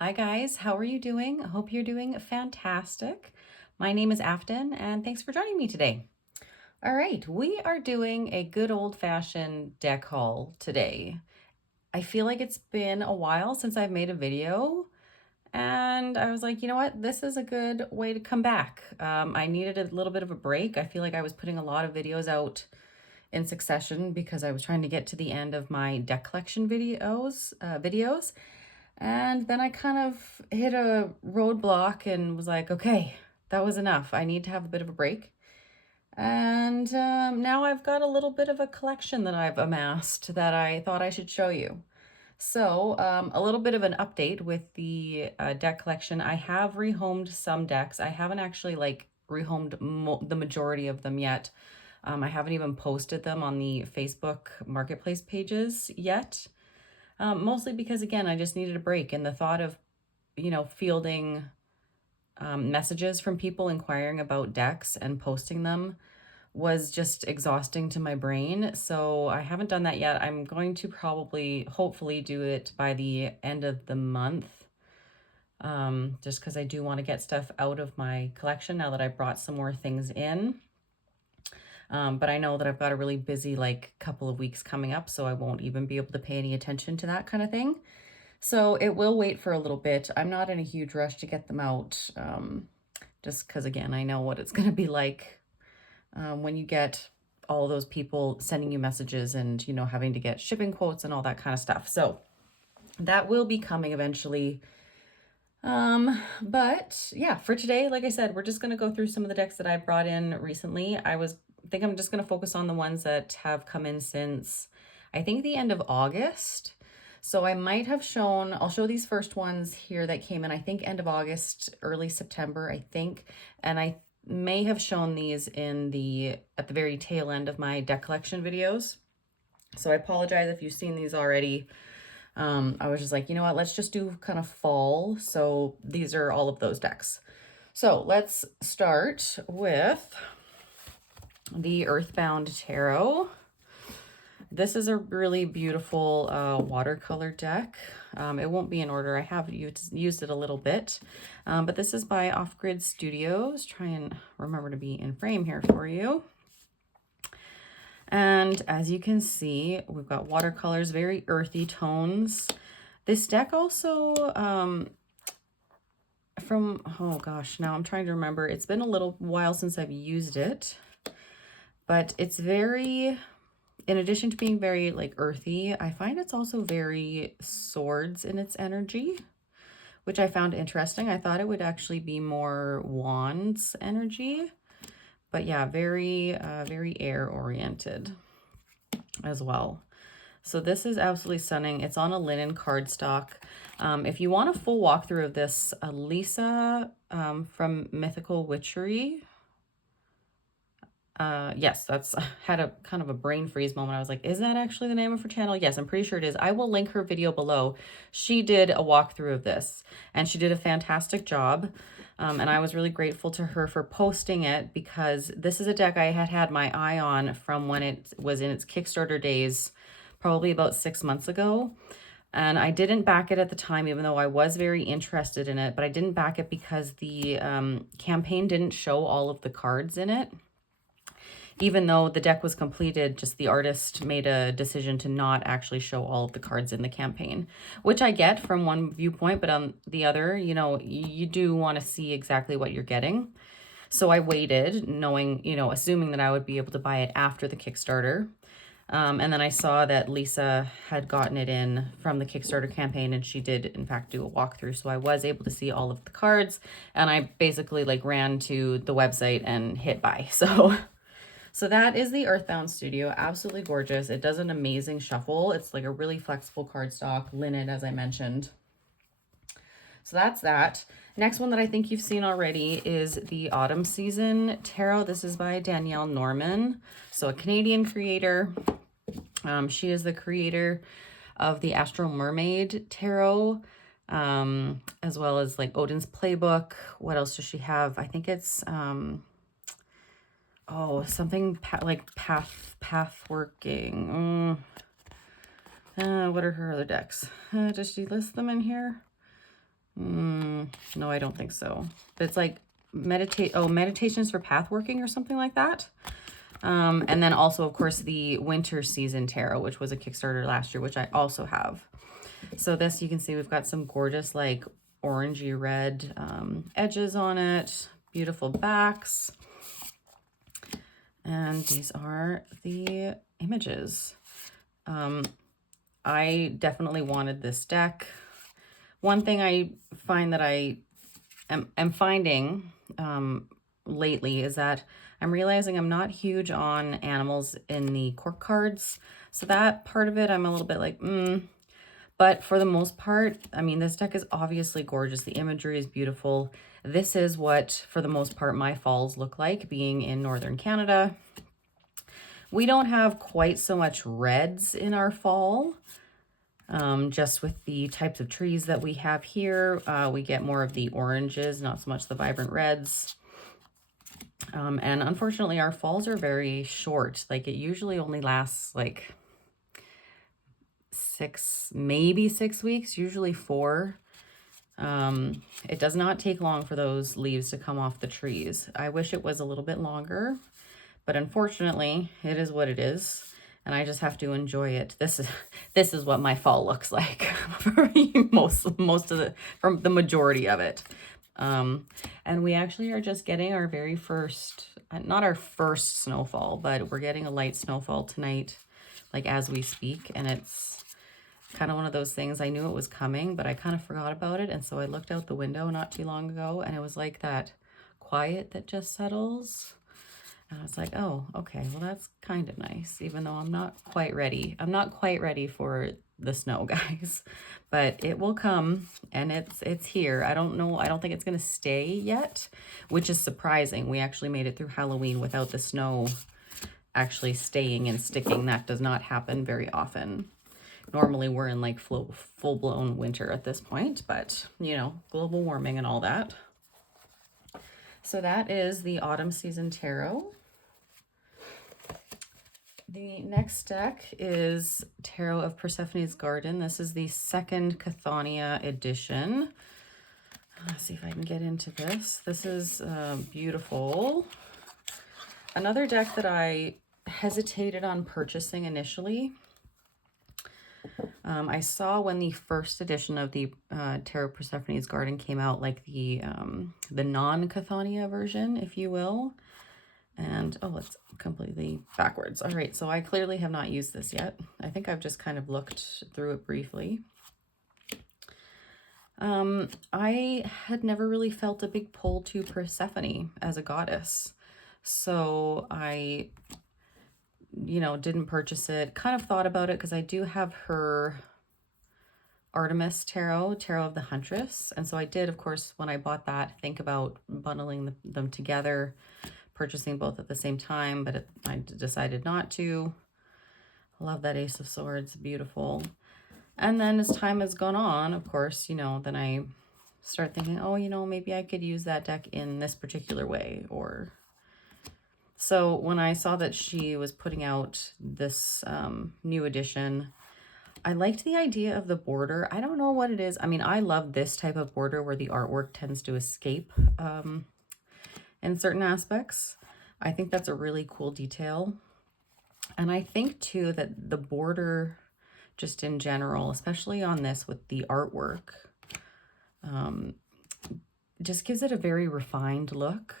Hi guys, how are you doing? I hope you're doing fantastic. My name is Afton and thanks for joining me today. All right, we are doing a good old-fashioned deck haul today. I feel like it's been a while since I've made a video and I was like, you know what? This is a good way to come back. I needed a little bit of a break. I feel like I was putting a lot of videos out in succession because I was trying to get to the end of my deck collection videos. And then I kind of hit a roadblock and was like, okay, that was enough. I need to have a bit of a break. And now I've got a little bit of a collection that I've amassed that I thought I should show you. So a little bit of an update with the deck collection. I have rehomed some decks. I haven't actually rehomed the majority of them yet. I haven't even posted them on the Facebook marketplace pages yet. Mostly because, again, I just needed a break, and the thought of, fielding messages from people inquiring about decks and posting them was just exhausting to my brain. So I haven't done that yet. I'm going to hopefully do it by the end of the month, just because I do want to get stuff out of my collection now that I brought some more things in. But I know that I've got a really busy couple of weeks coming up, so I won't even be able to pay any attention to that kind of thing. So it will wait for a little bit. I'm not in a huge rush to get them out, just because, again, I know what it's going to be like when you get all those people sending you messages and, having to get shipping quotes and all that kind of stuff. So that will be coming eventually. But yeah, for today, like I said, we're just going to go through some of the decks that I brought in recently. I think I'm just going to focus on the ones that have come in since, I think, the end of August. So I might have I'll show these first ones here that came in, I think, end of August, early September, I think. And I may have shown these at the very tail end of my deck collection videos. So I apologize if you've seen these already. I was just like, you know what, let's just do kind of fall. So these are all of those decks. So let's start with the Earthbound Tarot. This is a really beautiful watercolor deck. It won't be in order. I have used it a little bit, but this is by Off Grid Studios. Try and remember to be in frame here for you. And as you can see, we've got watercolors, very earthy tones. This deck also, oh gosh, now I'm trying to remember. It's been a little while since I've used it, but it's very, in addition to being very earthy, I find it's also very swords in its energy, which I found interesting. I thought it would actually be more wands energy. But yeah, very, very air oriented as well. So this is absolutely stunning. It's on a linen cardstock. If you want a full walkthrough of this, Lisa from Mythical Witchery. Yes, that's had a kind of a brain freeze moment. I was like, is that actually the name of her channel? Yes, I'm pretty sure it is. I will link her video below. She did a walkthrough of this and she did a fantastic job. And I was really grateful to her for posting it because this is a deck I had my eye on from when it was in its Kickstarter days, probably about 6 months ago. And I didn't back it at the time, even though I was very interested in it, but I didn't back it because the campaign didn't show all of the cards in it. Even though the deck was completed, just the artist made a decision to not actually show all of the cards in the campaign, which I get from one viewpoint, but on the other, you do want to see exactly what you're getting. So I waited, knowing, assuming that I would be able to buy it after the Kickstarter. And then I saw that Lisa had gotten it in from the Kickstarter campaign, and she did, in fact, do a walkthrough. So I was able to see all of the cards, and I basically ran to the website and hit buy. So that is the Earthbound Studio. Absolutely gorgeous. It does an amazing shuffle. It's like a really flexible cardstock, linen, as I mentioned. So that's that. Next one that I think you've seen already is the Autumn Season Tarot. This is by Danielle Norman, so a Canadian creator. She is the creator of the Astral Mermaid Tarot, as well as Odin's Playbook. What else does she have? I think it's... oh, something path working. What are her other decks? Does she list them in here? No, I don't think so. It's like meditations for path working or something like that. And then also, of course, the Winter Season Tarot, which was a Kickstarter last year, which I also have. So this, you can see we've got some gorgeous, like, orangey red edges on it. Beautiful backs. And these are the images. I definitely wanted this deck. One thing I find that I am finding lately is that I'm realizing I'm not huge on animals in the cork cards. So that part of it, I'm a little bit like, But for the most part, I mean, this deck is obviously gorgeous. The imagery is beautiful. This is what, for the most part, my falls look like, being in Northern Canada. We don't have quite so much reds in our fall. Just with the types of trees that we have here, we get more of the oranges, not so much the vibrant reds. And unfortunately, our falls are very short. Like, it usually only lasts like maybe 6 weeks, usually 4. It does not take long for those leaves to come off the trees. I wish it was a little bit longer, but unfortunately, it is what it is. And I just have to enjoy it. This is what my fall looks like for most of from the majority of it. And we actually are just getting our very first, not our first snowfall, but we're getting a light snowfall tonight, like as we speak. And it's kind of one of those things, I knew it was coming, but I kind of forgot about it. And so I looked out the window not too long ago, and it was like that quiet that just settles. And I was like, oh, okay, well, that's kind of nice, even though I'm not quite ready. I'm not quite ready for the snow, guys, but it will come, and it's here. I don't know. I don't think it's going to stay yet, which is surprising. We actually made it through Halloween without the snow actually staying and sticking. That does not happen very often. Normally, we're in like full-blown winter at this point, but, you know, global warming and all that. So that is the Autumn Season Tarot. The next deck is Tarot of Persephone's Garden. This is the second Chthonia edition. Let's see if I can get into this. This is beautiful. Another deck that I hesitated on purchasing initially. I saw when the first edition of the Tarot Persephone's Garden came out, like the non-Chthonia version, if you will. And, oh, it's completely backwards. All right, so I clearly have not used this yet. I think I've just kind of looked through it briefly. I had never really felt a big pull to Persephone as a goddess. So I, you know, didn't purchase it. Kind of thought about it because I do have her Artemis Tarot of the Huntress. And so I did, of course, when I bought that, think about bundling them together, purchasing both at the same time, but I decided not to. I love that Ace of Swords, beautiful. And then as time has gone on, of course, you know, then I start thinking, oh, you know, maybe I could use that deck in this particular way. Or so when I saw that she was putting out this new edition, I liked the idea of the border. I don't know what it is. I mean, I love this type of border where the artwork tends to escape in certain aspects. I think that's a really cool detail. And I think too that the border, just in general, especially on this with the artwork, just gives it a very refined look.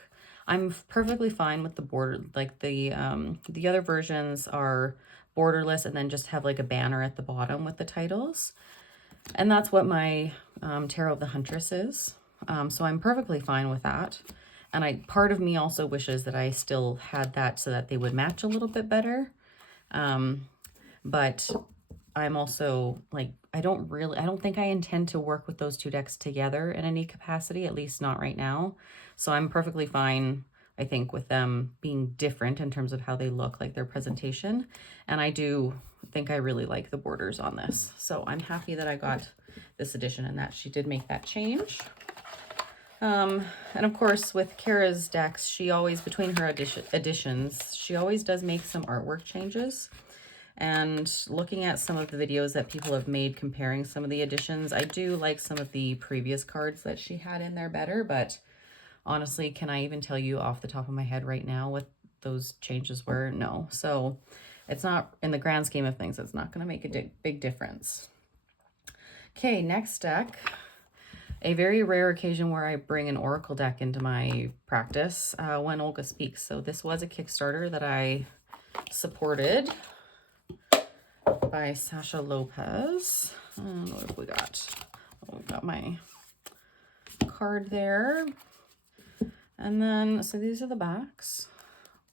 I'm perfectly fine with the border. Like the other versions are borderless and then just have like a banner at the bottom with the titles. And that's what my Tarot of the Huntress is. So I'm perfectly fine with that. And part of me also wishes that I still had that so that they would match a little bit better. But I'm also like, I don't think I intend to work with those two decks together in any capacity, at least not right now. So I'm perfectly fine, I think, with them being different in terms of how they look, like their presentation. And I do think I really like the borders on this. So I'm happy that I got this edition and that she did make that change. And of course, with Kara's decks, she always, between her editions, she always does make some artwork changes. And looking at some of the videos that people have made comparing some of the editions, I do like some of the previous cards that she had in there better, but honestly, can I even tell you off the top of my head right now what those changes were? No. So it's not, in the grand scheme of things, it's not going to make a big difference. Okay, next deck. A very rare occasion where I bring an oracle deck into my practice when Olga Speaks. So this was a Kickstarter that I supported by Sasha Lopez. And what have we got? Oh, we've got my card there. And then, so these are the backs.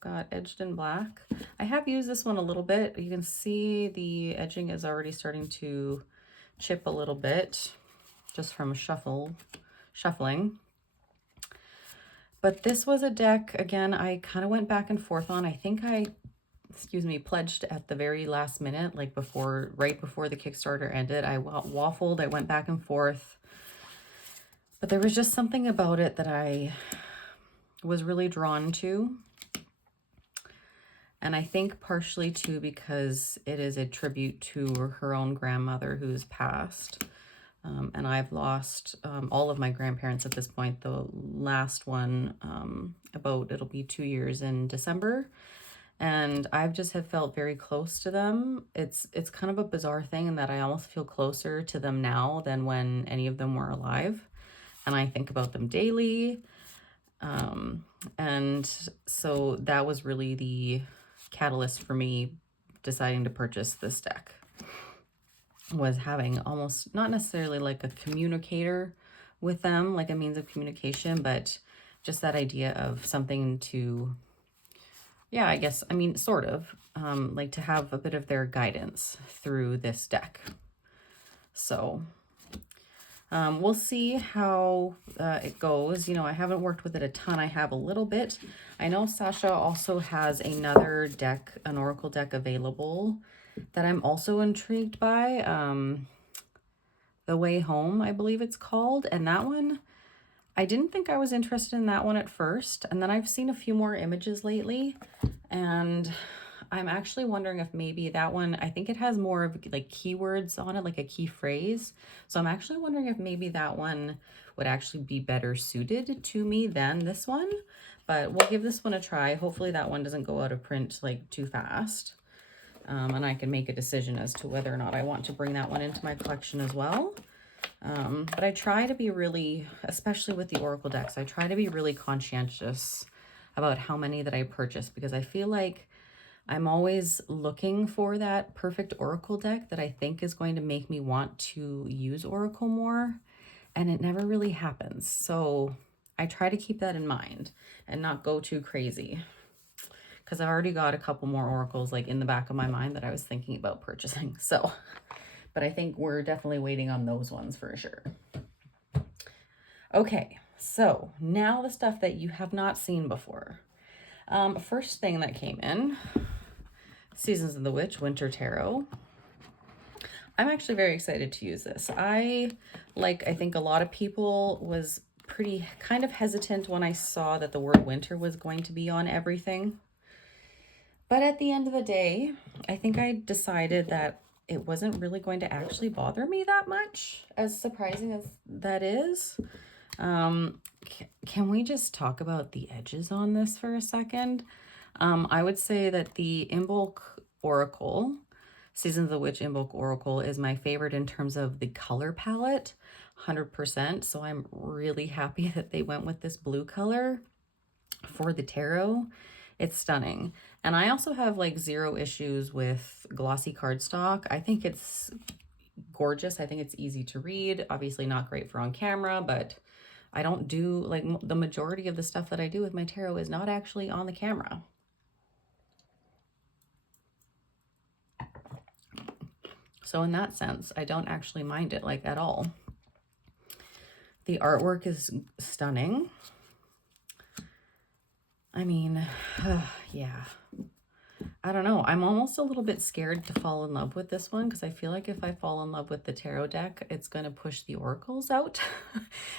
Got edged in black. I have used this one a little bit. You can see the edging is already starting to chip a little bit just from shuffling. But this was a deck, again, I kind of went back and forth on. I think I, pledged at the very last minute, like right before the Kickstarter ended. I waffled, I went back and forth. But there was just something about it that I was really drawn to. And I think partially too because it is a tribute to her own grandmother who's passed. And I've lost all of my grandparents at this point. The last one, it'll be 2 years in December. And I've just have felt very close to them. It's kind of a bizarre thing in that I almost feel closer to them now than when any of them were alive. And I think about them daily. And so that was really the catalyst for me deciding to purchase this deck, was having almost not necessarily like a communicator with them, like a means of communication, but just that idea of something to, yeah, I guess, I mean, sort of like to have a bit of their guidance through this deck. So we'll see how it goes. You know, I haven't worked with it a ton. I have a little bit. I know Sasha also has another deck, an oracle deck available that I'm also intrigued by. The Way Home, I believe it's called. And that one, I didn't think I was interested in that one at first. And then I've seen a few more images lately. And I'm actually wondering if maybe that one, I think it has more of like keywords on it, like a key phrase. So I'm actually wondering if maybe that one would actually be better suited to me than this one. But we'll give this one a try. Hopefully that one doesn't go out of print like too fast. And I can make a decision as to whether or not I want to bring that one into my collection as well. But I try to be really, especially with the oracle decks, I try to be really conscientious about how many that I purchase, because I feel like I'm always looking for that perfect oracle deck that I think is going to make me want to use oracle more, and it never really happens. So I try to keep that in mind and not go too crazy, because I've already got a couple more oracles like in the back of my mind that I was thinking about purchasing. So, but I think we're definitely waiting on those ones for sure. Okay, so now the stuff that you have not seen before. First thing that came in, Seasons of the Witch Winter Tarot. I'm actually very excited to use this. I think a lot of people was pretty kind of hesitant when I saw that the word winter was going to be on everything. But at the end of the day, I think I decided that it wasn't really going to actually bother me that much, as surprising as that is. Can we just talk about the edges on this for a second? I would say that the Imbolc Oracle, Seasons of the Witch Imbolc Oracle, is my favorite in terms of the color palette, 100%. So I'm really happy that they went with this blue color for the tarot. It's stunning. And I also have like zero issues with glossy cardstock. I think it's gorgeous. I think it's easy to read. Obviously not great for on camera, but I don't do, like, the majority of the stuff that I do with my tarot is not actually on the camera. So in that sense, I don't actually mind it like at all. The artwork is stunning. I mean, yeah, I don't know. I'm almost a little bit scared to fall in love with this one, because I feel like if I fall in love with the tarot deck, it's going to push the oracles out.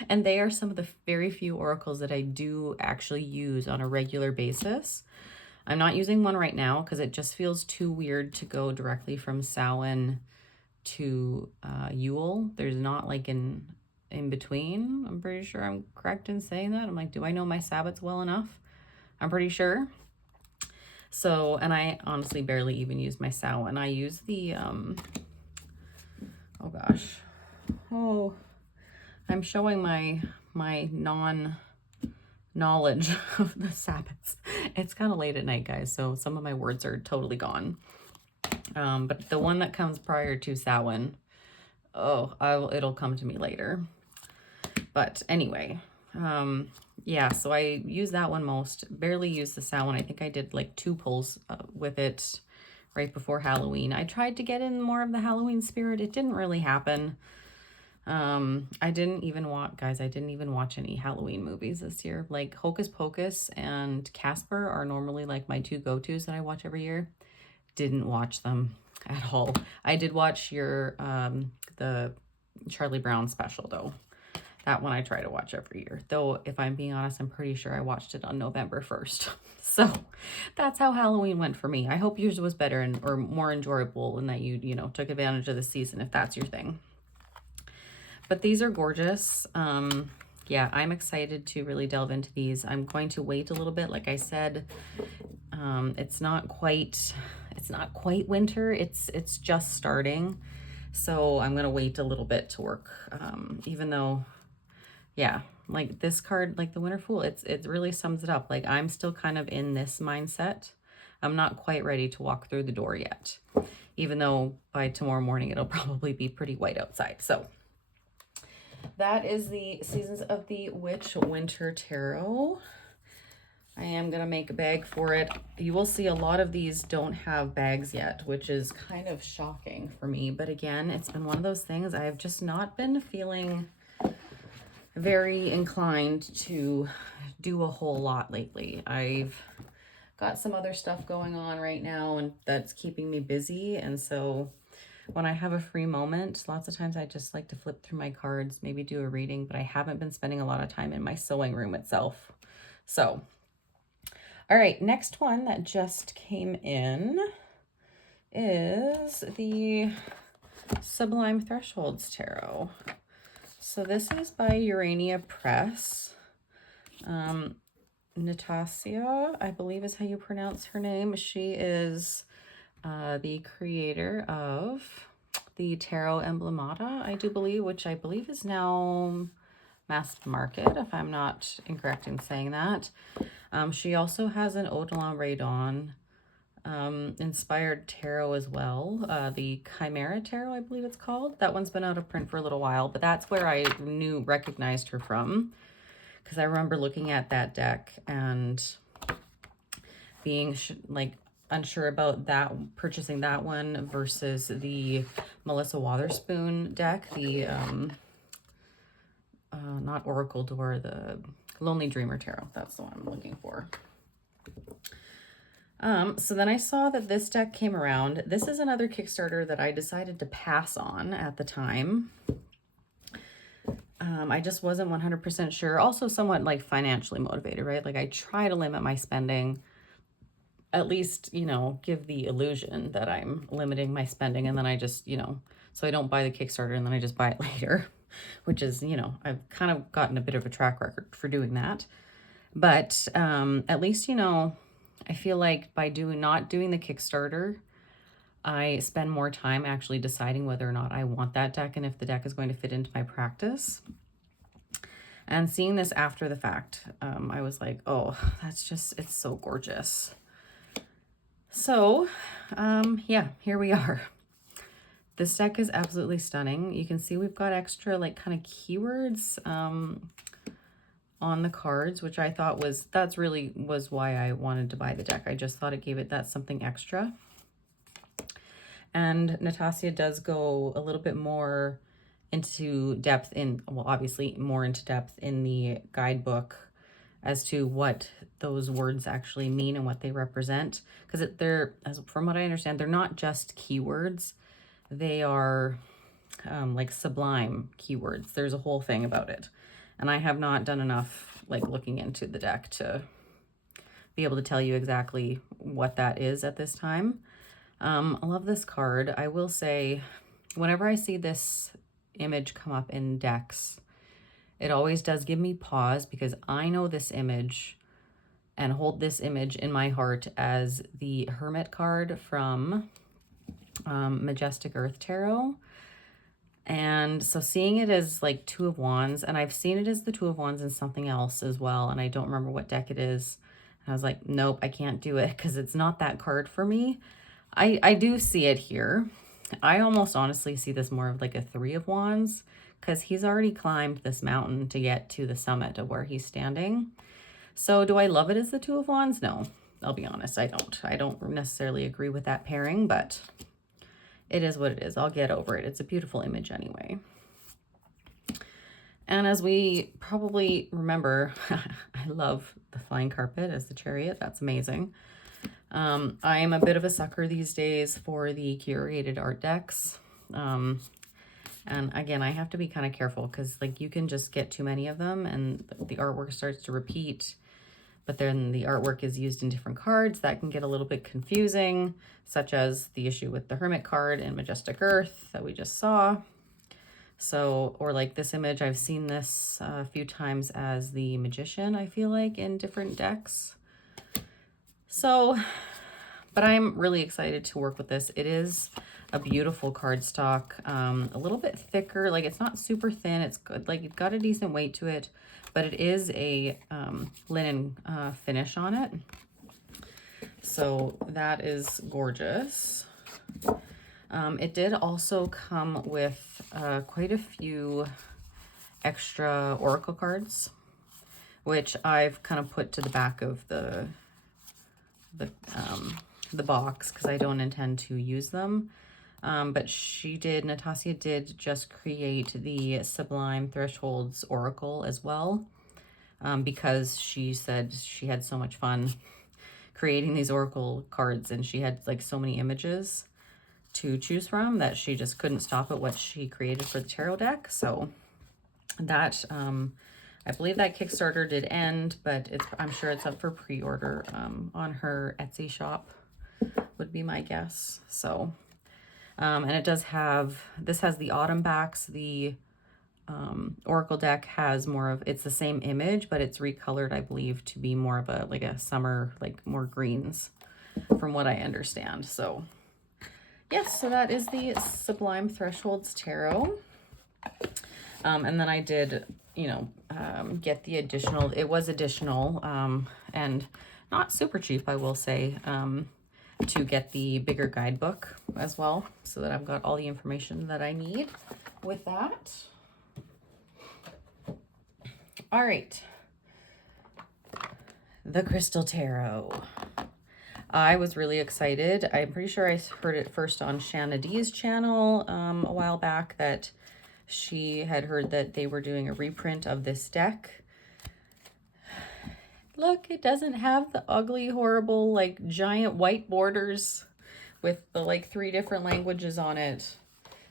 And they are some of the very few oracles that I do actually use on a regular basis. I'm not using one right now because it just feels too weird to go directly from Samhain to Yule. There's not like an in between. I'm pretty sure I'm correct in saying that. I'm like, do I know my Sabbats well enough? I'm pretty sure. So, and I honestly barely even use my Samhain. I use the, oh gosh. Oh, I'm showing my non-knowledge of the Sabbats. It's kind of late at night, guys, so some of my words are totally gone. But the one that comes prior to Samhain, oh, it'll come to me later. But anyway, yeah, so I use that one most. Barely use the Samhain. I think I did like 2 pulls with it right before Halloween. I tried to get in more of the Halloween spirit. It didn't really happen. I didn't even watch any Halloween movies this year. Like Hocus Pocus and Casper are normally like my 2 go-tos that I watch every year. Didn't watch them at all. I did watch the Charlie Brown special though. That one I try to watch every year. Though, if I'm being honest, I'm pretty sure I watched it on November 1st. So that's how Halloween went for me. I hope yours was better or more enjoyable and that you know, took advantage of the season if that's your thing. But these are gorgeous. Yeah, I'm excited to really delve into these. I'm going to wait a little bit. Like I said, it's not quite winter. It's just starting. So I'm going to wait a little bit to work, even though, yeah, like this card, like the Winter Fool, it really sums it up. Like I'm still kind of in this mindset. I'm not quite ready to walk through the door yet, even though by tomorrow morning, it'll probably be pretty white outside. So that is the Seasons of the Witch Winter Tarot. I am going to make a bag for it. You will see a lot of these don't have bags yet, which is kind of shocking for me. But again, it's been one of those things I've just not been feeling very inclined to do a whole lot lately. I've got some other stuff going on right now and that's keeping me busy. And so when I have a free moment, lots of times I just like to flip through my cards, maybe do a reading, but I haven't been spending a lot of time in my sewing room itself. So, all right, next one that just came in is the Sublime Thresholds Tarot. So this is by Urania Press. Natasha, I believe is how you pronounce her name. She is the creator of the Tarot Emblemata, I do believe, which I believe is now mass market, if I'm not incorrect in saying that. She also has an Odilon Raydon inspired tarot as well. The Chimera Tarot, I believe it's called. That one's been out of print for a little while, but that's where I recognized her from, because I remember looking at that deck and being like unsure about purchasing that one versus the Melissa Wotherspoon deck, the not Oracle Door, the Lonely Dreamer Tarot. That's the one I'm looking for. So then I saw that this deck came around. This is another Kickstarter that I decided to pass on at the time. I just wasn't 100% sure. Also somewhat like financially motivated, right? Like I try to limit my spending, at least, you know, give the illusion that I'm limiting my spending, and then I just, you know, so I don't buy the Kickstarter and then I just buy it later, which is, you know, I've kind of gotten a bit of a track record for doing that. But at least, you know, I feel like by not doing the Kickstarter, I spend more time actually deciding whether or not I want that deck and if the deck is going to fit into my practice. And seeing this after the fact, I was like, oh, it's so gorgeous. So, yeah, here we are. This deck is absolutely stunning. You can see we've got extra like kind of keywords on the cards, which I thought was why I wanted to buy the deck. I just thought it gave it that something extra. And Natasha does go a little bit more into depth obviously more into depth in the guidebook as to what those words actually mean and what they represent. Because from what I understand, they're not just keywords. They are like sublime keywords. There's a whole thing about it. And I have not done enough like looking into the deck to be able to tell you exactly what that is at this time. I love this card. I will say, whenever I see this image come up in decks, it always does give me pause, because I know this image and hold this image in my heart as the Hermit card from Majestic Earth Tarot. And so seeing it as like Two of Wands, and I've seen it as the Two of Wands in something else as well, and I don't remember what deck it is. And I was like, nope, I can't do it because it's not that card for me. I do see it here. I almost honestly see this more of like a Three of Wands, because he's already climbed this mountain to get to the summit of where he's standing. So do I love it as the Two of Wands? No, I'll be honest, I don't. I don't necessarily agree with that pairing, but it is what it is. I'll get over it. It's a beautiful image anyway. And as we probably remember, I love the flying carpet as the Chariot. That's amazing. I am a bit of a sucker these days for the curated art decks. And again, I have to be kind of careful, because like you can just get too many of them and the artwork starts to repeat, but then the artwork is used in different cards. That can get a little bit confusing, such as the issue with the Hermit card in Majestic Earth that we just saw. So, or like this image, I've seen this a few times as the Magician, I feel like, in different decks. So, but I'm really excited to work with this. It is a beautiful cardstock, a little bit thicker, like it's not super thin. It's good, like it got a decent weight to it, but it is a linen finish on it. So that is gorgeous. It did also come with quite a few extra oracle cards, which I've kind of put to the back of the box because I don't intend to use them. But Natasha did just create the Sublime Thresholds Oracle as well, because she said she had so much fun creating these oracle cards, and she had like so many images to choose from that she just couldn't stop at what she created for the tarot deck. So that, I believe that Kickstarter did end, but I'm sure it's up for pre-order on her Etsy shop, would be my guess. So, and it does have, this has the autumn backs. The Oracle deck has more of, it's the same image, but it's recolored, I believe, to be more of a, like a summer, like more greens from what I understand. So yes, so that is the Sublime Thresholds Tarot. And then I did, you know, get the additional, it was additional, and not super cheap, I will say, to get the bigger guidebook as well, so that I've got all the information that I need with that. All right, the Crystal Tarot. I was really excited. I'm pretty sure I heard it first on Shanna D's channel a while back, that she had heard that they were doing a reprint of this deck. Look, it doesn't have the ugly, horrible, like giant white borders with the like 3 different languages on it.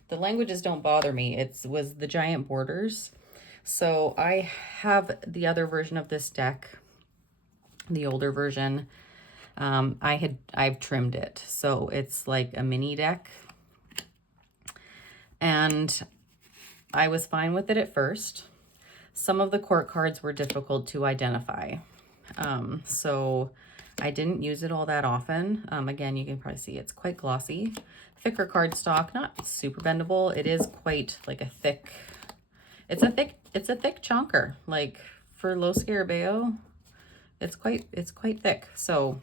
The languages don't bother me. It was the giant borders. So I have the other version of this deck, the older version. I've trimmed it, so it's like a mini deck, and I was fine with it at first. Some of the court cards were difficult to identify, so I didn't use it all that often. Again, you can probably see it's quite glossy, thicker cardstock, not super bendable. It is quite like a thick, it's a thick chunker, like for Lo Scarabeo, it's quite thick. So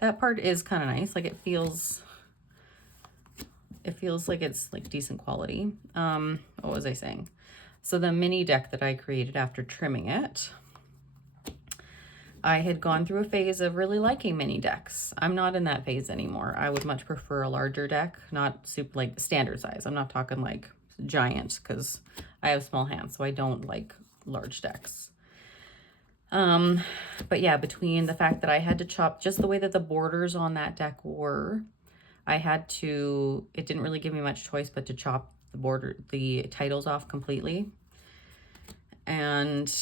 that part is kind of nice. Like it feels like it's like decent quality. What was I saying? So the mini deck that I created after trimming it, I had gone through a phase of really liking mini decks. I'm not in that phase anymore. I would much prefer a larger deck, not super like standard size. I'm not talking like giant, because I have small hands, so I don't like large decks. But yeah, between the fact that I had to chop just the way that the borders on that deck were, I had to, it didn't really give me much choice but to chop the titles off completely. And,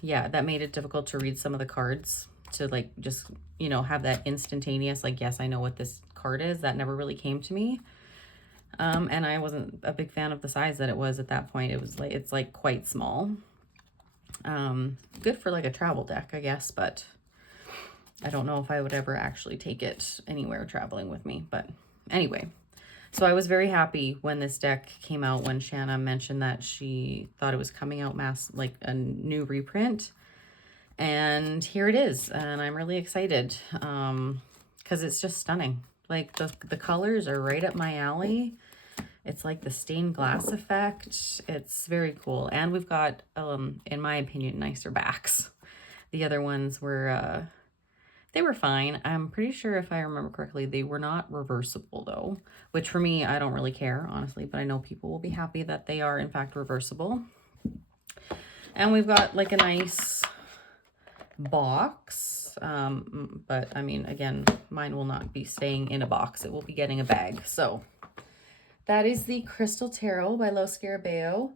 yeah, that made it difficult to read some of the cards. to like just, you know, have that instantaneous, like, yes, I know what this card is. That never really came to me. And I wasn't a big fan of the size that it was at that point. It was like, it's like quite small. Good for like a travel deck, I guess, but I don't know if I would ever actually take it anywhere traveling with me. But anyway, so I was very happy when this deck came out, when Shanna mentioned that she thought it was coming out like a new reprint. And here it is. And I'm really excited because it's just stunning. Like the colors are right up my alley. It's like the stained glass effect. It's very cool. And we've got, in my opinion, nicer backs. The other ones were, they were fine. I'm pretty sure, if I remember correctly, they were not reversible though, which for me, I don't really care, honestly, but I know people will be happy that they are in fact reversible. And we've got like a nice box, but I mean, again, mine will not be staying in a box. It will be getting a bag. So that is the Crystal Tarot by Lo Scarabeo.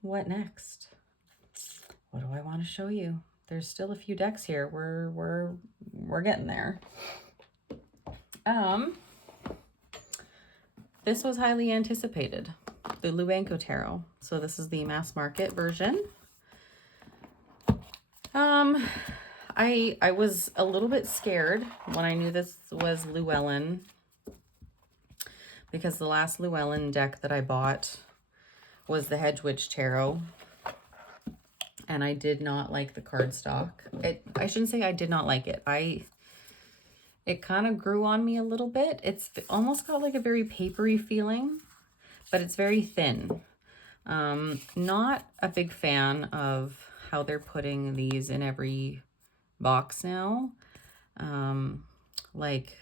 What next? What do I want to show you? There's still a few decks here. We're getting there. This was highly anticipated, the Lubanko Tarot. So this is the mass market version. I was a little bit scared when I knew this was Llewellyn, because the last Llewellyn deck that I bought was the Hedge Witch Tarot, and I did not like the cardstock. I shouldn't say I did not like it. It kind of grew on me a little bit. It's almost got like a very papery feeling, but it's very thin. Not a big fan of how they're putting these in every box now. Like,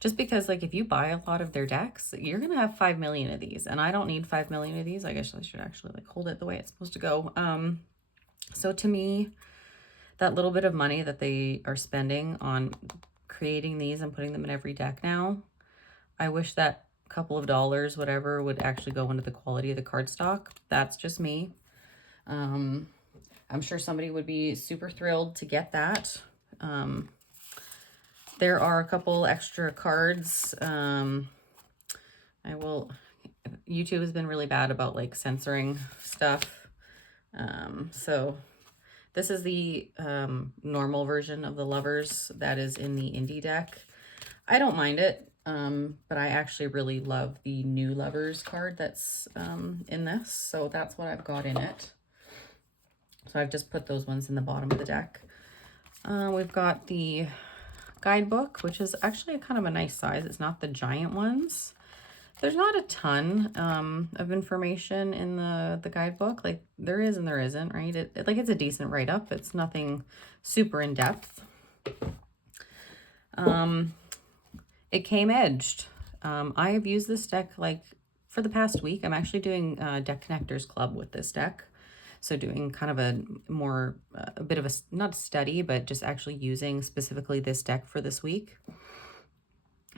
just because, like, if you buy a lot of their decks, you're gonna have 5 million of these, and I don't need 5 million of these. I guess I should actually like hold it the way it's supposed to go. So to me, that little bit of money that they are spending on creating these and putting them in every deck now, I wish that couple of dollars, whatever, would actually go into the quality of the cardstock. That's just me. I'm sure somebody would be super thrilled to get that. There are a couple extra cards. YouTube has been really bad about like censoring stuff. So this is the normal version of the Lovers that is in the indie deck. I don't mind it, but I actually really love the new Lovers card that's in this. So that's what I've got in it. So I've just put those ones in the bottom of the deck. We've got the guidebook, which is actually kind of a nice size. It's not the giant ones. There's not a ton of information in the guidebook. Like, there is and there isn't, right? It's a decent write-up. It's nothing super in-depth. It came edged. I have used this deck like for the past week. I'm actually doing Deck Connectors Club with this deck. So doing kind of a bit of a, not a study, but just actually using specifically this deck for this week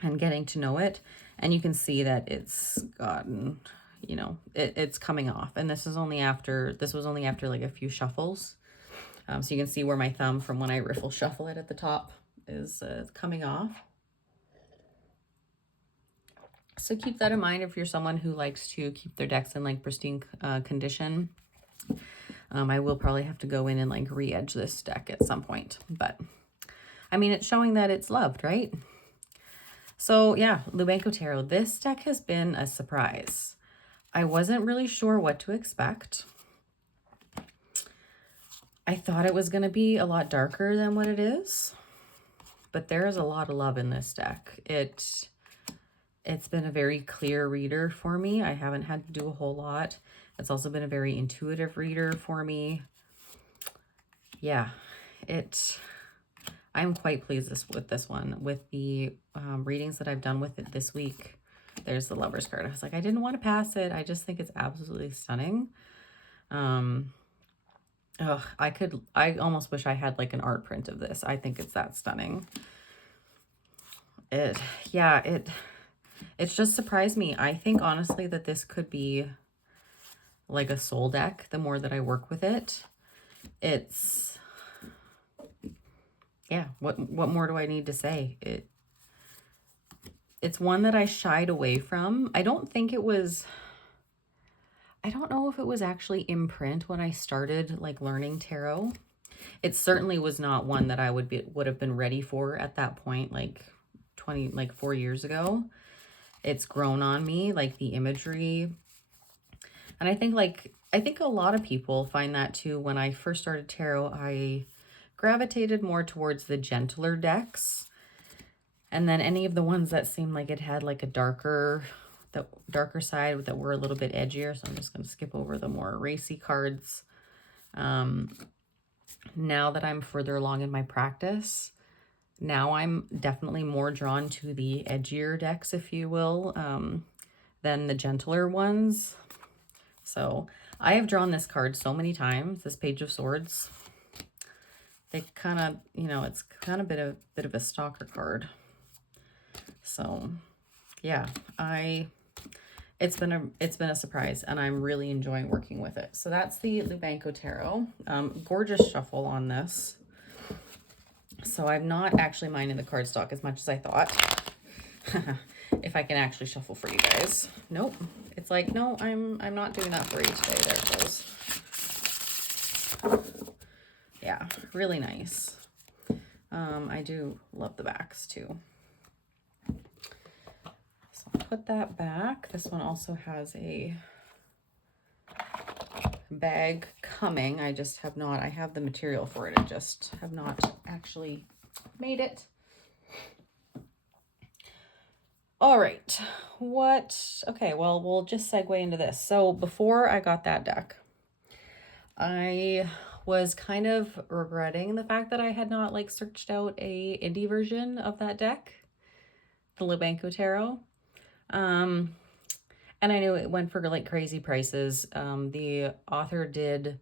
and getting to know it. And you can see that it's gotten, you know, it's coming off. And this was only after like a few shuffles. So you can see where my thumb from when I riffle shuffle it at the top is coming off. So keep that in mind if you're someone who likes to keep their decks in like pristine condition. I will probably have to go in and like re-edge this deck at some point, but I mean, it's showing that it's loved, right? So yeah, Lubanko Tarot, this deck has been a surprise. I wasn't really sure what to expect. I thought it was going to be a lot darker than what it is, but there is a lot of love in this deck. It's been a very clear reader for me. I haven't had to do a whole lot. It's also been a very intuitive reader for me. Yeah, I'm quite pleased with this one. With the readings that I've done with it this week, there's the Lover's card. I was like, I didn't want to pass it. I just think it's absolutely stunning. I almost wish I had like an art print of this. I think it's that stunning. It's just surprised me. I think honestly that this could be like a soul deck the more that I work with it. It's yeah, what more do I need to say? It's one that I shied away from. I don't know if it was actually in print when I started like learning tarot. It certainly was not one that I would have been ready for at that point, like 4 years ago. It's grown on me, like the imagery. And I think a lot of people find that too. When I first started tarot, I gravitated more towards the gentler decks. And then any of the ones that seemed like it had like a darker side that were a little bit edgier. So I'm just going to skip over the more racy cards. Now that I'm further along in my practice, now I'm definitely more drawn to the edgier decks, if you will, than the gentler ones. So I have drawn this card so many times, this Page of Swords. They kind of, it's kind of a bit of a stalker card. So yeah, it's been a surprise, and I'm really enjoying working with it. So that's the Lubanko Tarot. Gorgeous shuffle on this. So I'm not actually minding the cardstock as much as I thought. If I can actually shuffle for you guys. Nope. It's like, no, I'm not doing that for you today. There it goes. Yeah, really nice. I do love the backs too. So I'll put that back. This one also has a bag coming. I just have not, I have the material for it. I just have not actually made it. All right, okay, well, we'll just segue into this. So before I got that deck, I was kind of regretting the fact that I had not like searched out a indie version of that deck, the Lubanko Tarot. And I knew it went for like crazy prices. The author did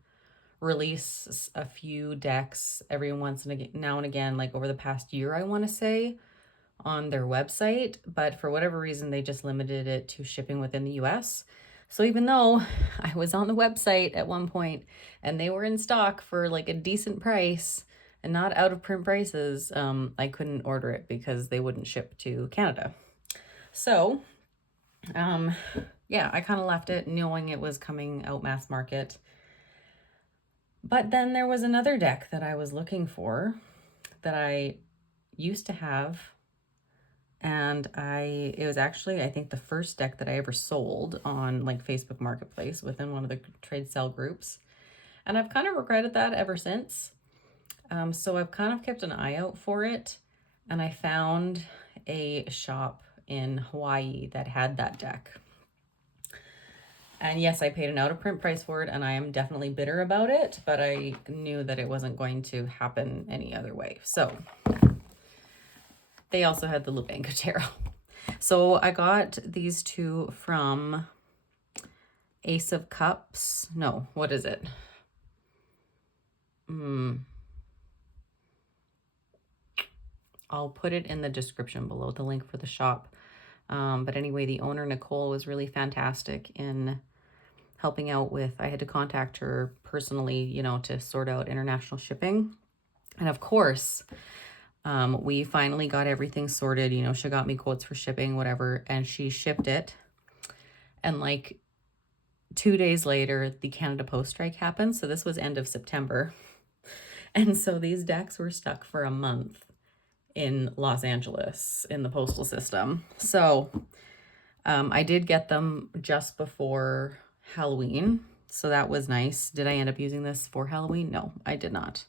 release a few decks every once and again, now and again, like over the past year, I want to say, on their website, but for whatever reason, they just limited it to shipping within the US. So even though I was on the website at one point and they were in stock for like a decent price and not out of print prices, I couldn't order it because they wouldn't ship to Canada. So, yeah, I kind of left it knowing it was coming out mass market. But then there was another deck that I was looking for that I used to have. And it was actually, I think, the first deck that I ever sold on like Facebook Marketplace within one of the trade sale groups. And I've kind of regretted that ever since. So I've kind of kept an eye out for it. And I found a shop in Hawaii that had that deck. And yes, I paid an out of print price for it, and I am definitely bitter about it, but I knew that it wasn't going to happen any other way. So they also had the Lubanko Tarot. So I got these two from Ace of Cups. No, what is it? I'll put it in the description below, the link for the shop. But anyway, the owner, Nicole, was really fantastic in helping out with, I had to contact her personally, to sort out international shipping. And of course, we finally got everything sorted. She got me quotes for shipping, whatever, and she shipped it. And like 2 days later, the Canada Post strike happened. So this was end of September. And so these decks were stuck for a month in Los Angeles in the postal system. So I did get them just before Halloween. So that was nice. Did I end up using this for Halloween? No, I did not.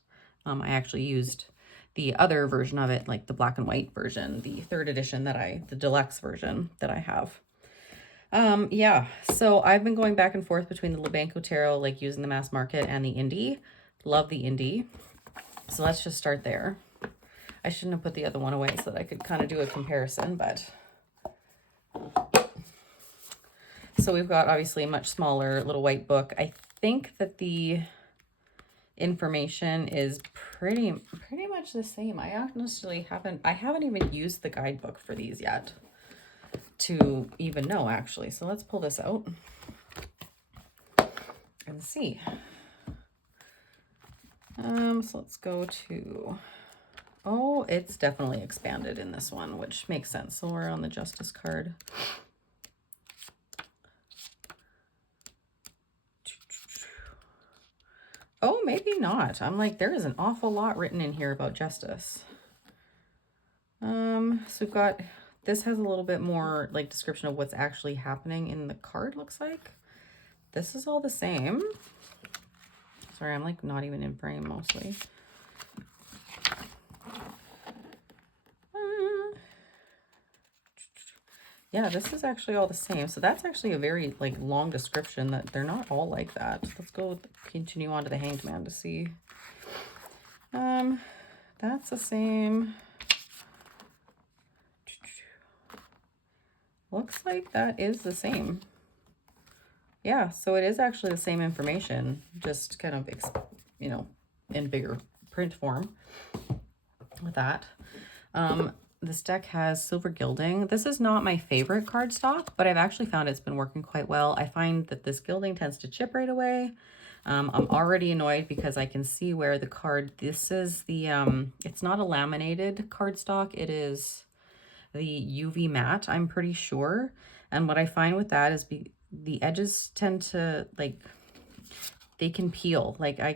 I actually used the other version of it, like the black and white version, the third edition the deluxe version that I have. Yeah, so I've been going back and forth between the Lubanko Tarot, like using the mass market, and the indie. Love the indie. So let's just start there. I shouldn't have put the other one away so that I could kind of do a comparison, but so we've got obviously a much smaller little white book. I think that the information is pretty much the same. I honestly haven't even used the guidebook for these yet to even know, actually. So let's pull this out and see. So let's go to, oh, it's definitely expanded in this one, which makes sense. So we're on the Justice card. Oh, maybe not. I'm like, there is an awful lot written in here about justice. So we've got, this has a little bit more like description of what's actually happening in the card, looks like. This is all the same. Sorry, I'm like not even in frame mostly. Yeah, this is actually all the same. So that's actually a very like long description that they're not all like that. Let's go continue on to the Hanged Man to see. That's the same. Looks like that is the same. Yeah, so it is actually the same information, just kind of, you know, in bigger print form with that. This deck has silver gilding. This is not my favorite cardstock, but I've actually found it's been working quite well. I find that this gilding tends to chip right away. I'm already annoyed because I can see where the card, this is the, it's not a laminated cardstock. It is the UV matte, I'm pretty sure. And what I find with that is the edges tend to like, they can peel. Like they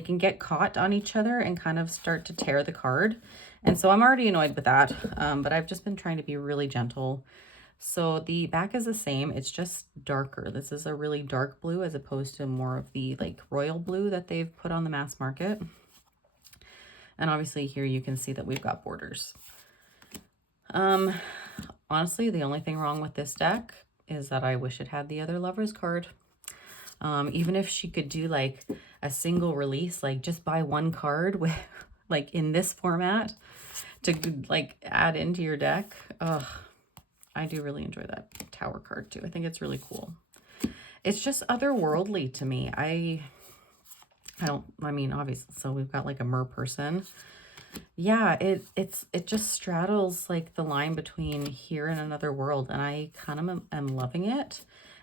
can get caught on each other and kind of start to tear the card. And so I'm already annoyed with that, but I've just been trying to be really gentle. So the back is the same, it's just darker. This is a really dark blue as opposed to more of the like royal blue that they've put on the mass market. And obviously here you can see that we've got borders. Honestly, the only thing wrong with this deck is that I wish it had the other Lovers card. Even if she could do like a single release, like just buy one card with like in this format to like add into your deck. I do really enjoy that Tower card too. I think it's really cool. It's just otherworldly to me. I mean, obviously, so we've got like a mer person. Yeah, it just straddles like the line between here and another world, and I kind of am loving it.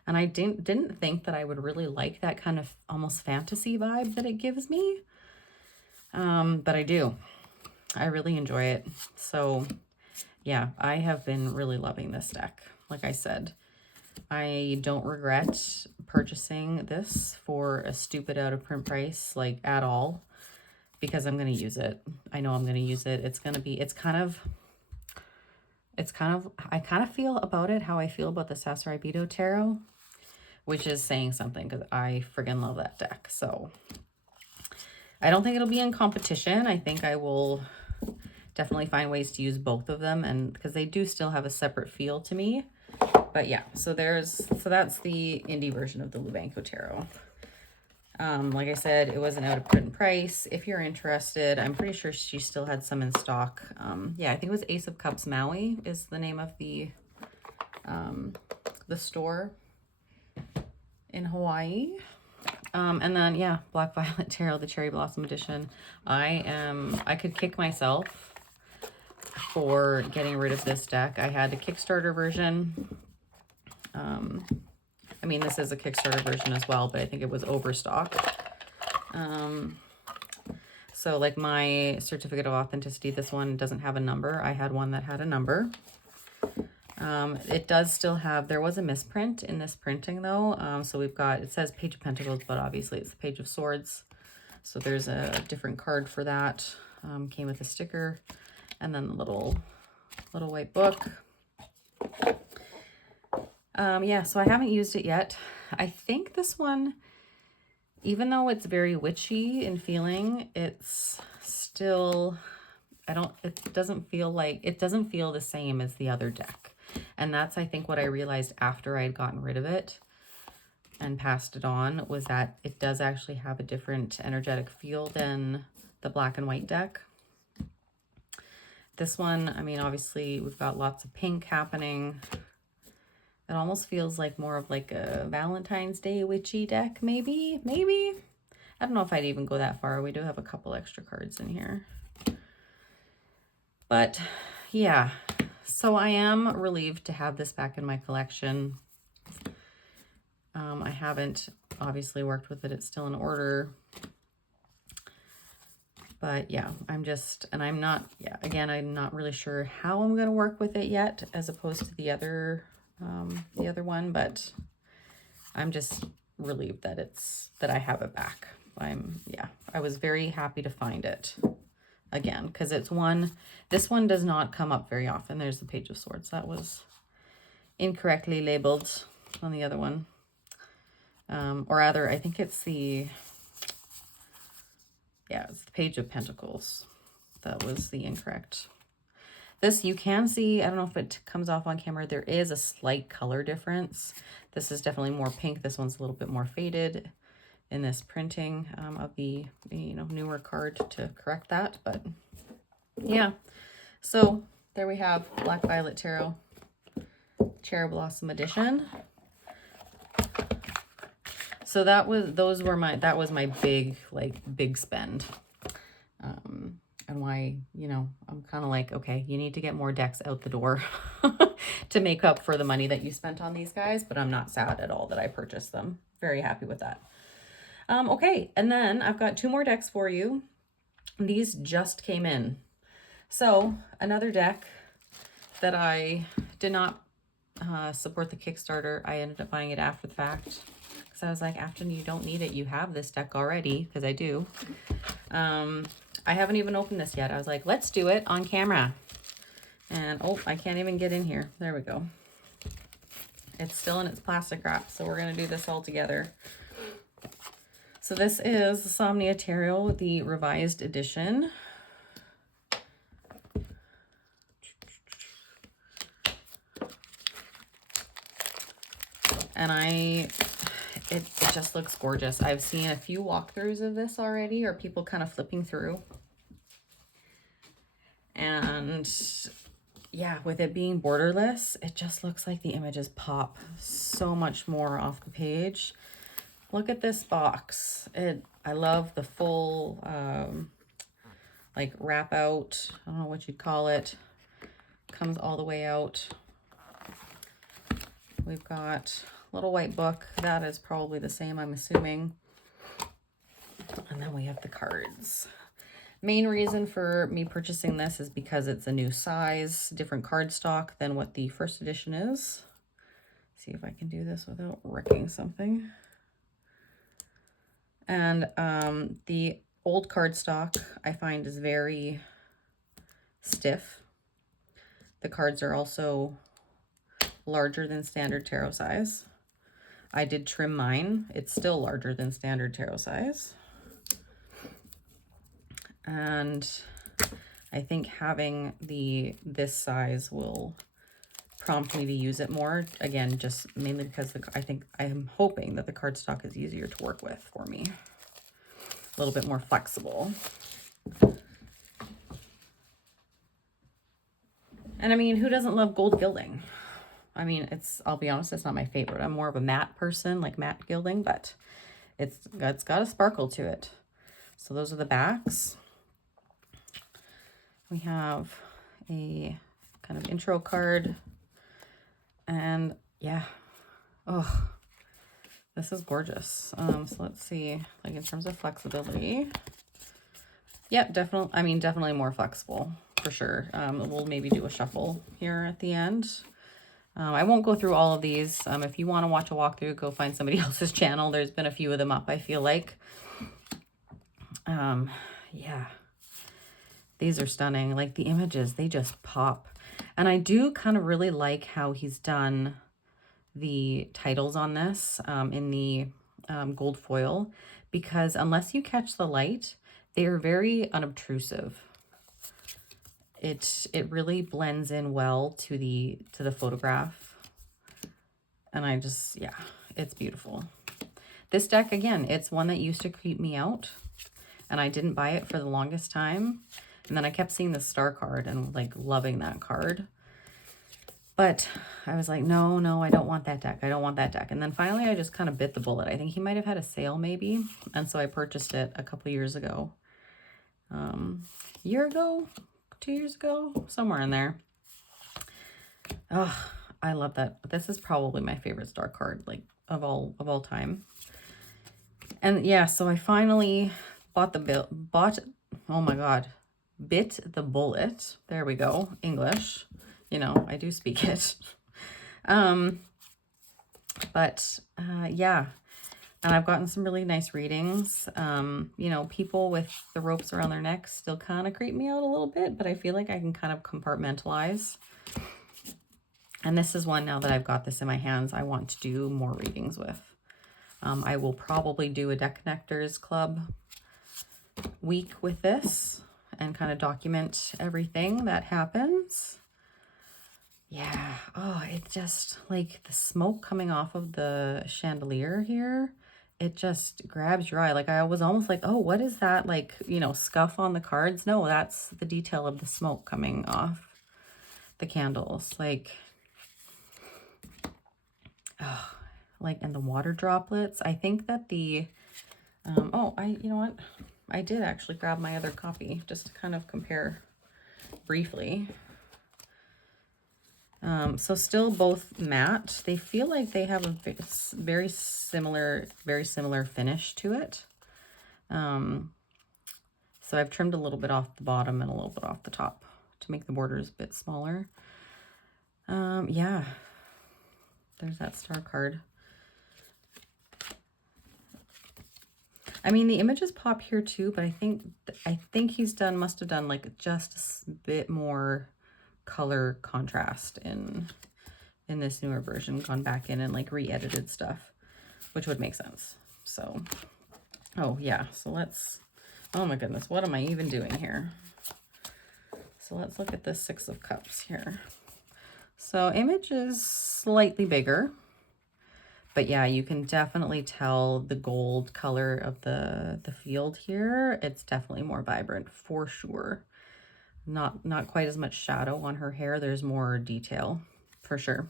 And I didn't think that I would really like that kind of almost fantasy vibe that it gives me. But I do. I really enjoy it. So yeah, I have been really loving this deck. Like I said, I don't regret purchasing this for a stupid out of print price, like at all, because I'm going to use it. I know I'm going to use it. It's going to be, I kind of feel about it how I feel about the Lubanko Tarot, which is saying something because I friggin' love that deck. So I don't think it'll be in competition. I think I will definitely find ways to use both of them, and because they do still have a separate feel to me. But yeah, so that's the indie version of the Lubanko Tarot. Like I said, it was an out of print price. If you're interested, I'm pretty sure she still had some in stock. Yeah, I think it was Ace of Cups Maui is the name of the store in Hawaii. And then yeah, Black Violet Tarot, the Cherry Blossom Edition. I could kick myself for getting rid of this deck. I had the Kickstarter version. I mean, this is a Kickstarter version as well, but I think it was overstock. So like my certificate of authenticity, this one doesn't have a number. I had one that had a number. It does still have, there was a misprint in this printing though. So we've got, it says Page of Pentacles, but obviously it's the Page of Swords. So there's a different card for that. Came with a sticker and then the little white book. Yeah, so I haven't used it yet. I think this one, even though it's very witchy in feeling, it's still, it doesn't feel the same as the other deck. And that's, I think, what I realized after I had gotten rid of it and passed it on, was that it does actually have a different energetic feel than the black and white deck. This one, I mean, obviously we've got lots of pink happening. It almost feels like more of like a Valentine's Day witchy deck, maybe. I don't know if I'd even go that far. We do have a couple extra cards in here. But yeah, so I am relieved to have this back in my collection. I haven't obviously worked with it. It's still in order. But yeah, I'm not, yeah, again, I'm not really sure how I'm going to work with it yet, as opposed to the other one, but I'm just relieved that I have it back. Yeah, I was very happy to find it again, because this one does not come up very often. There's the Page of Swords. That was incorrectly labeled on the other one. Or rather, I think it's the Page of Pentacles. That was the incorrect. This, you can see, I don't know if it comes off on camera, there is a slight color difference. This is definitely more pink. This one's a little bit more faded in this printing of the newer card to correct that. But yeah, so there we have Black Violet Tarot Cherry Blossom Edition. So that was my big spend. And why, I'm kind of like, okay, you need to get more decks out the door to make up for the money that you spent on these guys, but I'm not sad at all that I purchased them. Very happy with that. Okay, and then I've got 2 more decks for you. These just came in. So another deck that I did not support the Kickstarter. I ended up buying it after the fact. Because I was like, Afton, you don't need it. You have this deck already, because I do. I haven't even opened this yet. I was like, let's do it on camera. And, oh, I can't even get in here. There we go. It's still in its plastic wrap, so we're going to do this all together. So this is the Somnia Tarot, the revised edition. And it just looks gorgeous. I've seen a few walkthroughs of this already, or people kind of flipping through. And yeah, with it being borderless, it just looks like the images pop so much more off the page. Look at this box. I love the full, like wrap out. I don't know what you'd call it. Comes all the way out. We've got a little white book. That is probably the same, I'm assuming. And then we have the cards. Main reason for me purchasing this is because it's a new size, different cardstock than what the first edition is. See if I can do this without wrecking something. And the old cardstock I find is very stiff. The cards are also larger than standard tarot size. I did trim mine. It's still larger than standard tarot size. And I think having this size will prompt me to use it more. Again, just mainly because I am hoping that the cardstock is easier to work with for me. A little bit more flexible. And I mean, who doesn't love gold gilding? I mean, I'll be honest, it's not my favorite. I'm more of a matte person, like matte gilding, but it's got a sparkle to it. So those are the backs. We have a kind of intro card. And yeah, oh, this is gorgeous. So let's see, like in terms of flexibility. Yep, definitely more flexible for sure. We'll maybe do a shuffle here at the end. I won't go through all of these. If you want to watch a walkthrough, go find somebody else's channel. There's been a few of them up, I feel like. Yeah. These are stunning. Like the images, they just pop. And I do kind of really like how he's done the titles on this in the gold foil, because unless you catch the light, they are very unobtrusive. It really blends in well to the photograph. And yeah, it's beautiful. This deck, again, it's one that used to creep me out, and I didn't buy it for the longest time. And then I kept seeing the star card and like loving that card. But I was like, no, I don't want that deck. I don't want that deck. And then finally I just kind of bit the bullet. I think he might have had a sale maybe. And so I purchased it a couple years ago. Year ago, 2 years ago, somewhere in there. Oh, I love that. This is probably my favorite star card, like of all time. And yeah, so I finally bought oh my God, bit the bullet. There we go. English. You know, I do speak it. Yeah. And I've gotten some really nice readings. You know, people with the ropes around their necks still kind of creep me out a little bit, but I feel like I can kind of compartmentalize. And this is one, now that I've got this in my hands, I want to do more readings with. I will probably do a Deck Connectors Club week with this and kind of document everything that happens. Yeah. Oh, it just, like, the smoke coming off of the chandelier here, it just grabs your eye. Like, I was almost like, oh, what is that? Like, you know, scuff on the cards. No, that's the detail of the smoke coming off the candles. Like, oh, like, and the water droplets. I think that the, you know what? I did actually grab my other copy just to kind of compare briefly. So still both matte. They feel like they have a very similar finish to it. So I've trimmed a little bit off the bottom and a little bit off the top to make the borders a bit smaller. Yeah, there's that star card. I mean, the images pop here too, but I think he's must have done like just a bit more color contrast in this newer version, gone back in and like re-edited stuff, which would make sense. So, oh yeah, so let's, oh my goodness, what am I even doing here? So let's look at this Six of Cups here. So image is slightly bigger, but yeah, you can definitely tell the gold color of the field here. It's definitely more vibrant for sure. Not quite as much shadow on her hair. There's more detail for sure.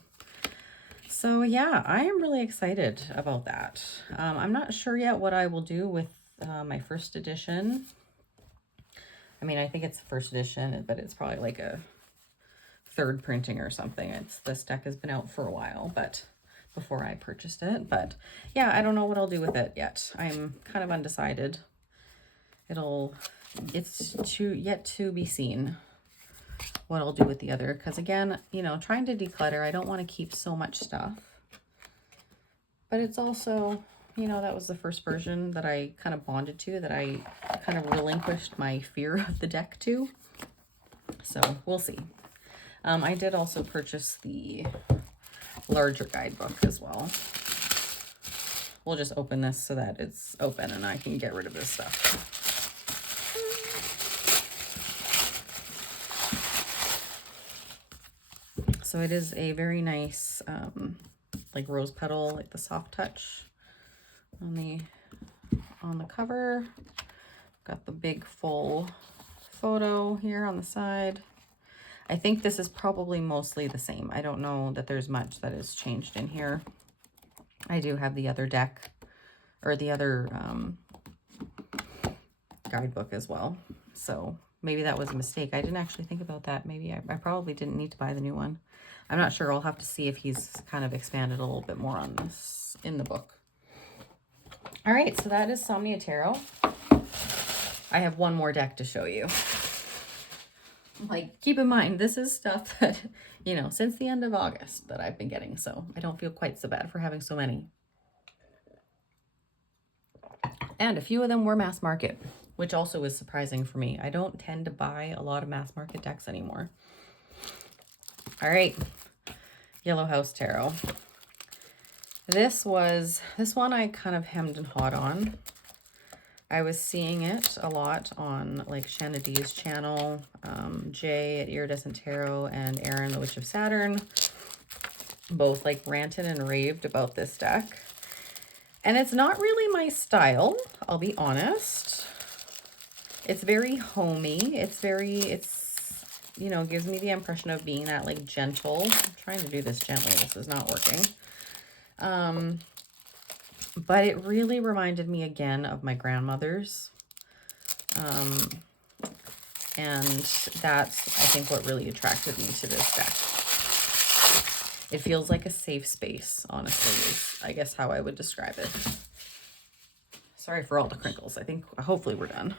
So yeah, I am really excited about that. I'm not sure yet what I will do with my first edition. I mean, I think it's the first edition, but it's probably like a third printing or something. This deck has been out for a while, but before I purchased it. But yeah, I don't know what I'll do with it yet. I'm kind of undecided. It's yet to be seen what I'll do with the other, because again, you know, trying to declutter, I don't want to keep so much stuff, but it's also, you know, that was the first version that I kind of bonded to, that I kind of relinquished my fear of the deck to. So we'll see. I did also purchase the larger guidebook as well. We'll just open this so that it's open and I can get rid of this stuff. So it is a very nice, like rose petal, like the soft touch on the cover. Got the big full photo here on the side. I think this is probably mostly the same. I don't know that there's much that has changed in here. I do have the other deck, or the other guidebook as well. So maybe that was a mistake. I didn't actually think about that. Maybe I probably didn't need to buy the new one. I'm not sure. I'll have to see if he's kind of expanded a little bit more on this in the book. All right, so that is Somnia Tarot. I have one more deck to show you. Like, keep in mind, this is stuff that, you know, since the end of August that I've been getting, so I don't feel quite so bad for having so many. And a few of them were mass market, which also is surprising for me. I don't tend to buy a lot of mass market decks anymore. All right, Yellow House Tarot. This one I kind of hemmed and hawed on. I was seeing it a lot on like Shanna D's channel, Jay at Iridescent Tarot, and Erin, the Witch of Saturn, both like ranted and raved about this deck. And it's not really my style, I'll be honest. It's very homey. It's, you know, gives me the impression of being that like gentle. I'm trying to do this gently. This is not working. But it really reminded me again of my grandmother's. And that's, I think, what really attracted me to this deck. It feels like a safe space, honestly, is I guess how I would describe it. Sorry for all the crinkles. I think, hopefully we're done.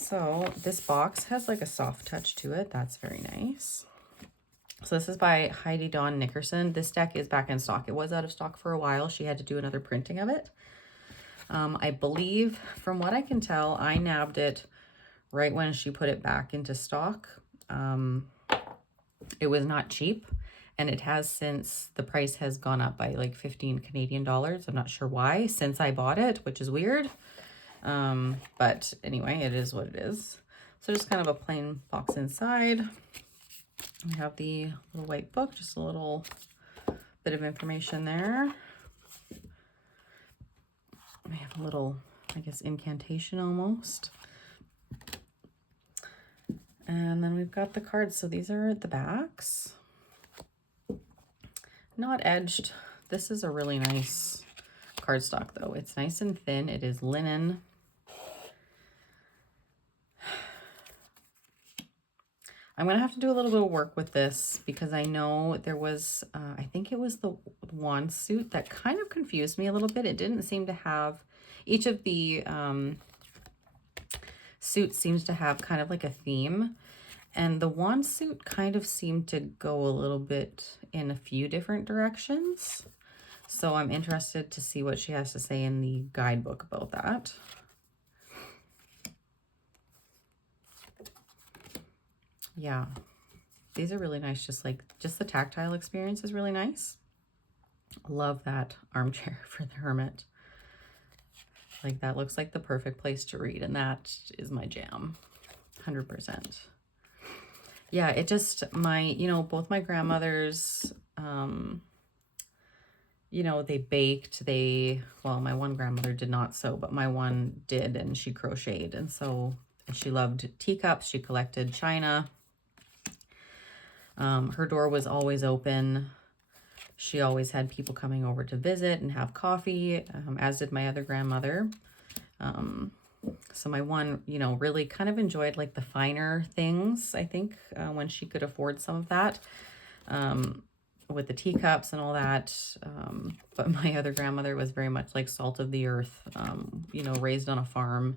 So this box has like a soft touch to it. That's very nice. So this is by Heidi Dawn Nickerson. This deck is back in stock. It was out of stock for a while. She had to do another printing of it. I believe, from what I can tell, I nabbed it right when she put it back into stock. It was not cheap, and it has since, the price has gone up by like 15 Canadian dollars. I'm not sure why since I bought it, which is weird. But anyway, it is what it is. So just kind of a plain box inside. We have the little white book, just a little bit of information there. We have a little, I guess, incantation almost. And then we've got the cards. So these are the backs. Not edged. This is a really nice cardstock though. It's nice and thin. It is linen. I'm going to have to do a little bit of work with this because I know there was, I think it was the wand suit that kind of confused me a little bit. It didn't seem to have, each of the suits seems to have kind of like a theme. And the wand suit kind of seemed to go a little bit in a few different directions. So I'm interested to see what she has to say in the guidebook about that. Yeah, these are really nice. Just the tactile experience is really nice. Love that armchair for the hermit. Like, that looks like the perfect place to read, and that is my jam, 100%. Yeah, it just, both my grandmothers, they baked, well, my one grandmother did not sew, but my one did, and she crocheted, and so she loved teacups, she collected china. Her door was always open. She always had people coming over to visit and have coffee, as did my other grandmother. So my one, really kind of enjoyed like the finer things, I think, when she could afford some of that, with the teacups and all that. But my other grandmother was very much like salt of the earth, raised on a farm,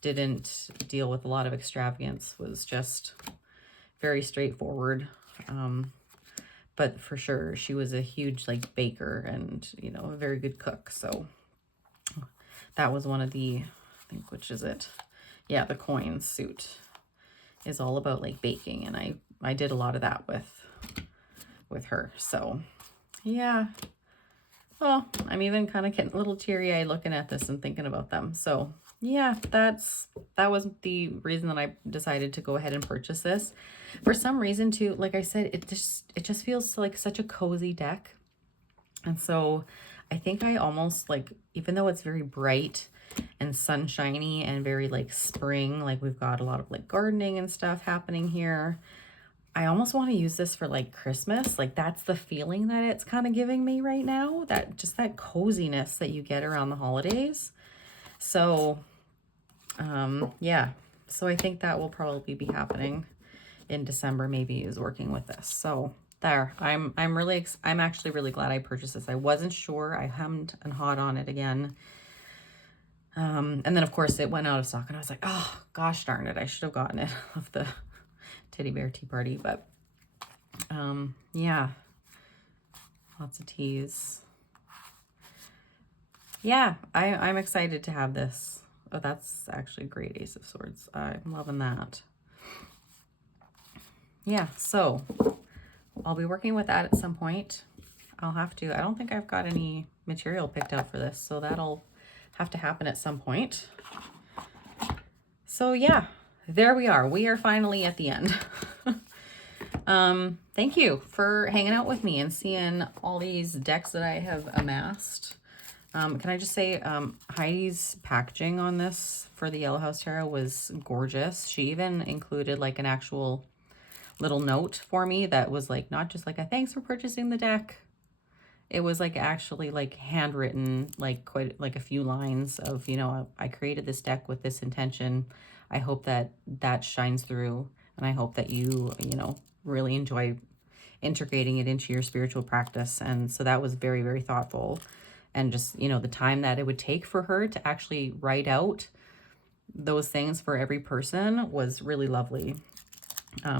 didn't deal with a lot of extravagance, was just very straightforward. But for sure, she was a huge like baker and, a very good cook. So that was one of the, I think, which is it? Yeah, the coin suit is all about like baking. And I did a lot of that with her. So yeah. Well, I'm even kind of getting a little teary-eyed looking at this and thinking about them. So yeah, that was the reason that I decided to go ahead and purchase this. For some reason too, like I said, it just feels like such a cozy deck. And so I think I almost like, even though it's very bright and sunshiny and very like spring, like we've got a lot of like gardening and stuff happening here, I almost want to use this for like Christmas. Like, that's the feeling that it's kind of giving me right now, that just that coziness that you get around the holidays. So yeah, so I think that will probably be happening in December, maybe, is working with this. So there, I'm actually really glad I purchased this. I wasn't sure. I hummed and hawed on it again. And then of course it went out of stock and I was like, oh gosh darn it, I should have gotten it of the teddy bear tea party. But yeah, lots of teas. Yeah, I'm excited to have this. Oh, that's actually a great Ace of Swords. I'm loving that. Yeah, so I'll be working with that at some point. I'll have to, I don't think I've got any material picked out for this, so that'll have to happen at some point. So yeah, there we are. We are finally at the end. Thank you for hanging out with me and seeing all these decks that I have amassed. Can I just say, Heidi's packaging on this for the Yellow House Tarot was gorgeous. She even included like an actual little note for me that was like, not just like a thanks for purchasing the deck. It was like actually like handwritten, like quite like a few lines of, I created this deck with this intention. I hope that that shines through, and I hope that you, really enjoy integrating it into your spiritual practice. And so that was very, very thoughtful. And just, the time that it would take for her to actually write out those things for every person was really lovely.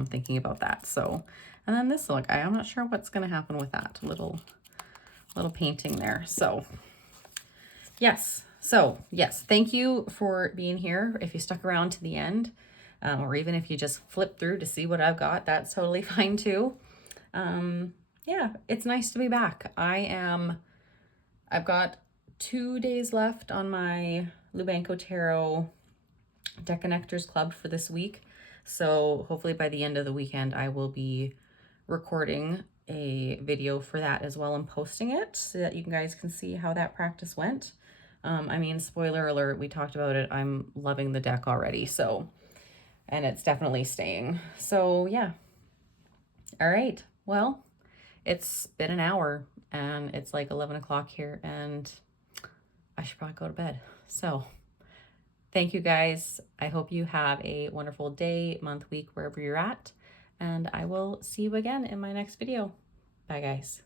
Thinking about that. So, and then this look, I'm not sure what's going to happen with that little painting there. So yes. So yes, thank you for being here. If you stuck around to the end, or even if you just flip through to see what I've got, that's totally fine too. Yeah, it's nice to be back. I've got 2 days left on my Lubanko Tarot Deck Connectors Club for this week. So hopefully by the end of the weekend, I will be recording a video for that as well and posting it so that you guys can see how that practice went. I mean, spoiler alert, we talked about it. I'm loving the deck already. So, and it's definitely staying. So yeah. All right. Well, it's been an hour and it's like 11 o'clock here and I should probably go to bed. So thank you guys. I hope you have a wonderful day, month, week, wherever you're at. And I will see you again in my next video. Bye guys.